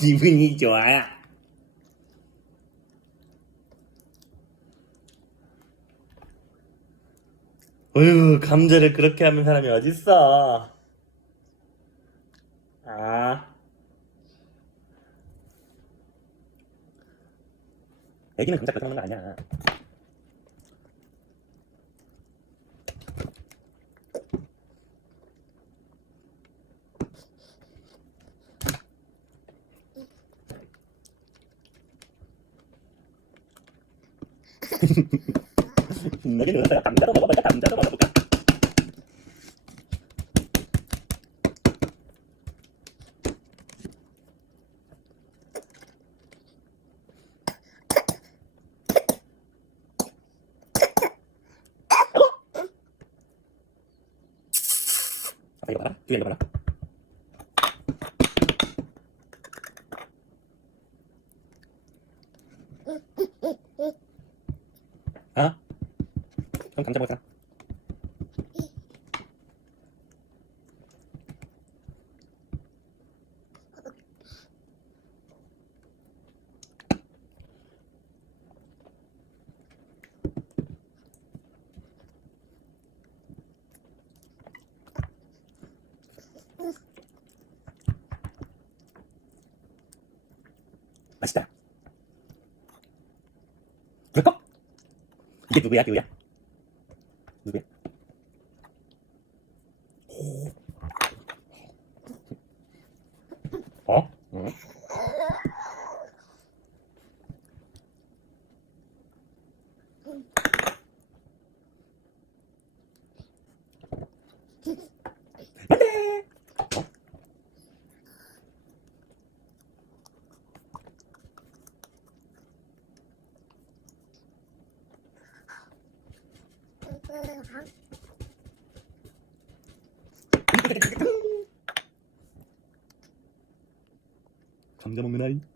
기분이 좋아요. 어휴, 감자를 그렇게 하는 사람이 어딨어? 아. 애기는 감자 그렇게 먹는 거 아니야. 너희 누가 감자도 먹어볼까? 감자도 먹어볼까? 아빠 이거 봐라. 뒤에 이거 봐라. 어? 형 감자 먹을까? 맛있다. 그럴까? 이게 누구야, 누구야? 누구야? 어? 응? 안돼. 어? 감자 먹는 아이.